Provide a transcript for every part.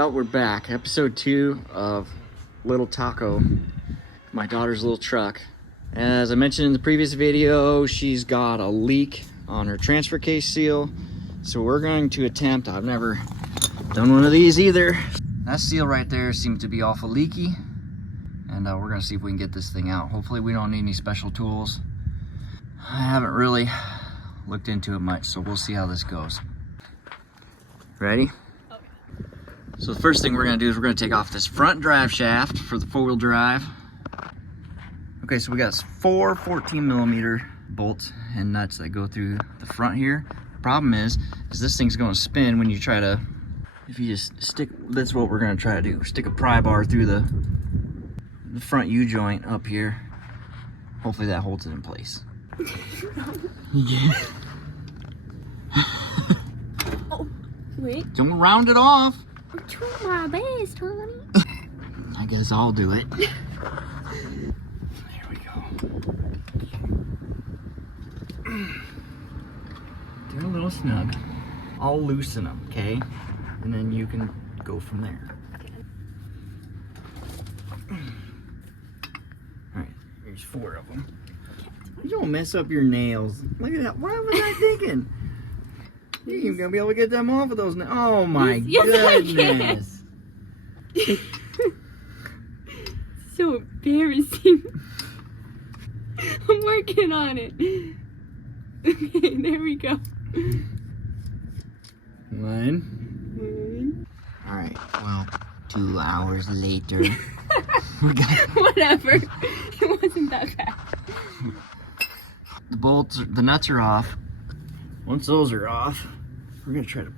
Well, we're back. Episode 2 of Little Taco, my daughter's little truck. As I mentioned in the previous video, she's got a leak on her transfer case seal. So we're going to attempt, I've never done one of these either. That seal right there seemed to be awful leaky. And we're gonna see if we can get this thing out. Hopefully we don't need any special tools. I haven't really looked into it much, so we'll see how this goes. Ready? Okay. So the first thing we're gonna do is we're gonna take off this front drive shaft for the 4-wheel drive. Okay, so we got 4 14mm bolts and nuts that go through the front here. Problem is this thing's gonna spin when you try to, if you just stick, that's what we're gonna try to do. Stick a pry bar through the front U-joint up here. Hopefully that holds it in place. Yeah. Oh, wait. Don't round it off. I'm trying my best, honey. I guess I'll do it. There we go. They're a little snug. I'll loosen them, okay? And then you can go from there. Alright, there's 4 of them. You don't mess up your nails. Look at that. What was I thinking? You ain't gonna be able to get them off of those nails. Oh my goodness. So embarrassing. I'm working on it. Okay, there we go. 1. Alright, well, 2 hours later. Whatever. It wasn't that bad. The nuts are off. Once those are off, we're gonna try to.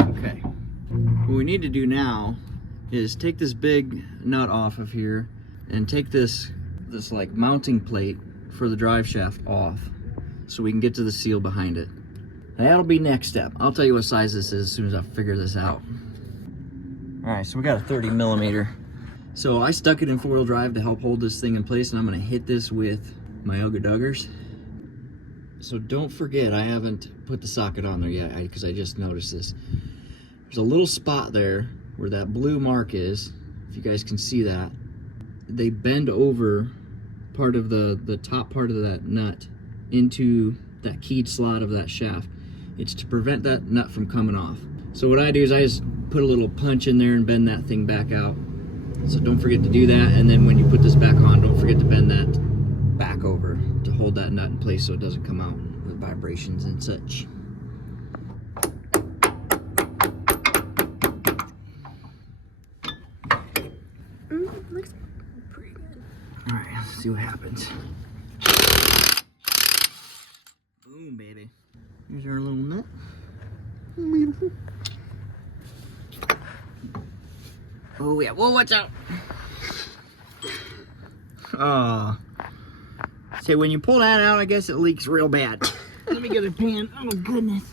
Okay. What we need to do now is take this big nut off of here and take this like mounting plate for the drive shaft off so we can get to the seal behind it. That'll be next step. I'll tell you what size this is as soon as I figure this out. All right, so we got a 30mm. So I stuck it in 4-wheel drive to help hold this thing in place, and I'm gonna hit this with my Ugga Duggars. So don't forget, I haven't put the socket on there yet because I just noticed this. There's a little spot there where that blue mark is, if you guys can see that. They bend over part of the top part of that nut into that keyed slot of that shaft. It's to prevent that nut from coming off. So what I do is I just put a little punch in there and bend that thing back out. So don't forget to do that, and then when you put this back on, don't forget to bend that back over to hold that nut in place so it doesn't come out with vibrations and such. Looks pretty good. All right, let's see what happens. Boom, baby. Here's our little nut. Beautiful. Oh yeah, whoa, watch out. So when you pull that out, I guess it leaks real bad. Let me get a pan. Oh my goodness.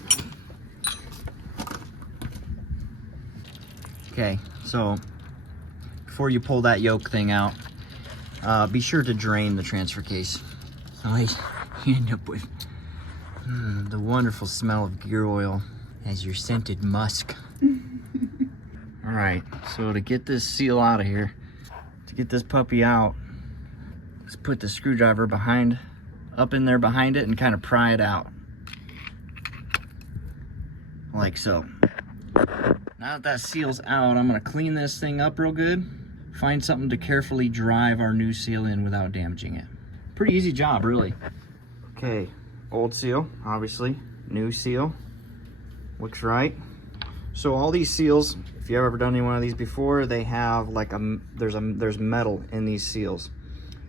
Okay, so before you pull that yoke thing out, be sure to drain the transfer case. Otherwise, you end up with the wonderful smell of gear oil as your scented musk. All right, so to get this seal out of here, to get this puppy out, let's put the screwdriver up in there behind it and kind of pry it out. Like so. Now that seal's out, I'm gonna clean this thing up real good, find something to carefully drive our new seal in without damaging it. Pretty easy job, really. Okay, old seal, obviously, new seal, looks right. So all these seals, if you've ever done any one of these before, they have like there's metal in these seals.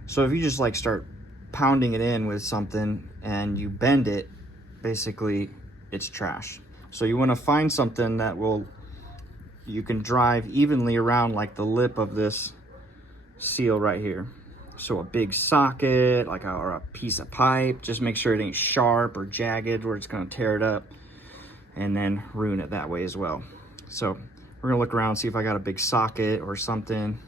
So if you just like start pounding it in with something and you bend it, basically it's trash. So you want to find something that you can drive evenly around like the lip of this seal right here. So a big socket, or a piece of pipe, just make sure it ain't sharp or jagged where it's gonna tear it up and then ruin it that way as well. So we're gonna look around, see if I got a big socket or something.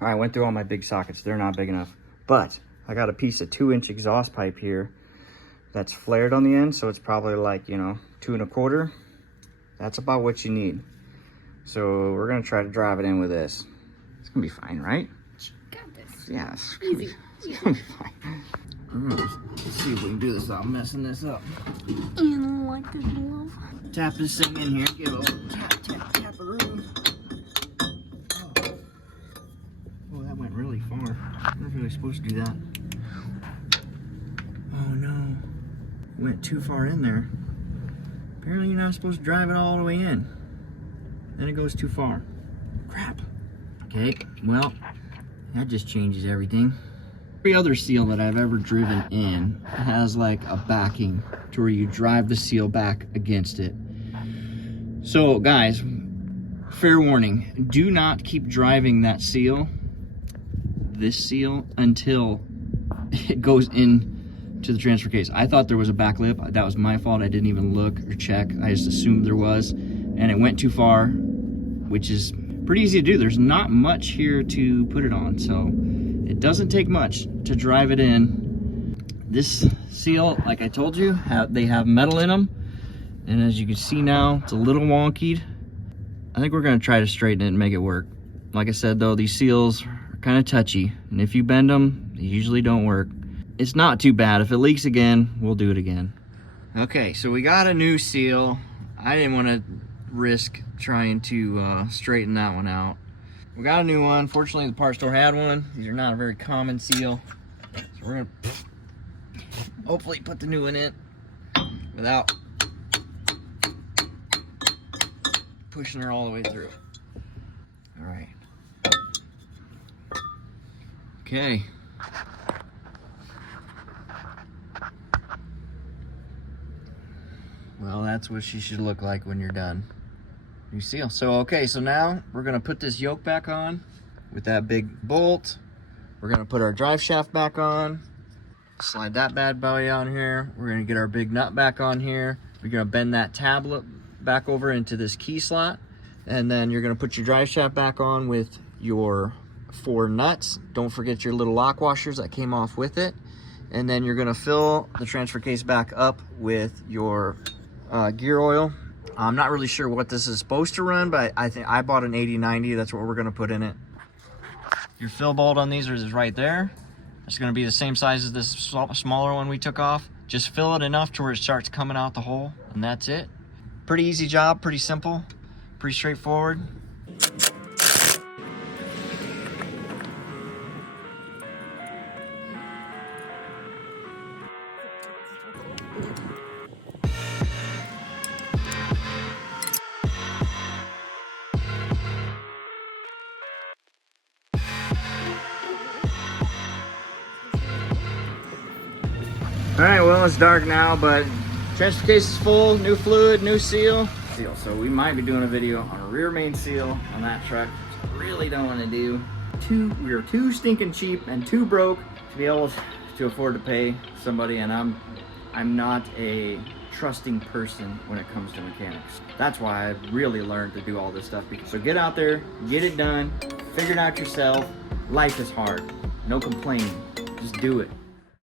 All right, I went through all my big sockets. They're not big enough. But I got a piece of 2-inch exhaust pipe here that's flared on the end. So it's probably like, you know, 2 1/4. That's about what you need. So we're gonna try to drive it in with this. It's gonna be fine, right? Got this. Yeah, it's Easy. gonna be fine. Let's see if we can do this without messing this up. You don't like this glove? Tap this thing in here. Give it a little tap, tap, tap a room. Oh, that went really far. I'm not really supposed to do that. Oh no, went too far in there. Apparently you're not supposed to drive it all the way in. Then it goes too far. Crap. Okay, well, that just changes everything. Every other seal that I've ever driven in has like a backing to where you drive the seal back against it. So guys, fair warning, do not keep driving that seal, this seal, until it goes in to the transfer case. I thought there was a back lip. That was my fault. I didn't even look or check. I just assumed there was, and it went too far, which is pretty easy to do. There's not much here to put it on, so it doesn't take much to drive it in. This seal, like I told you, they have metal in them, and as you can see now, it's a little wonky. I think we're gonna try to straighten it and make it work. Like I said though, these seals are kind of touchy, and if you bend them, they usually don't work. It's not too bad. If it leaks again, we'll do it again. Okay, so we got a new seal. I didn't want to risk trying to straighten that one out. We got a new one. Fortunately, the parts store had one. These are not a very common seal. So we're gonna hopefully put the new one in without pushing her all the way through. All right. Okay. Well, that's what she should look like when you're done. New seal. So, okay, so now we're gonna put this yoke back on with that big bolt. We're gonna put our drive shaft back on. Slide that bad boy on here. We're gonna get our big nut back on here. We're gonna bend that tablet back over into this key slot. And then you're gonna put your drive shaft back on with your 4 nuts. Don't forget your little lock washers that came off with it. And then you're gonna fill the transfer case back up with your gear oil. I'm not really sure what this is supposed to run, but I think I bought an 80/90. That's what we're gonna put in it. Your fill bolt on these is right there. It's gonna be the same size as this smaller one we took off. Just fill it enough to where it starts coming out the hole, and that's it. Pretty easy job, pretty simple, pretty straightforward. All right, well, it's dark now, but transfer case is full, new fluid, new seal. So we might be doing a video on a rear main seal on that truck, which I really don't want to do. We are too stinking cheap and too broke to be able to afford to pay somebody, and I'm not a trusting person when it comes to mechanics. That's why I've really learned to do all this stuff. So get out there, get it done, figure it out yourself. Life is hard, no complaining, just do it.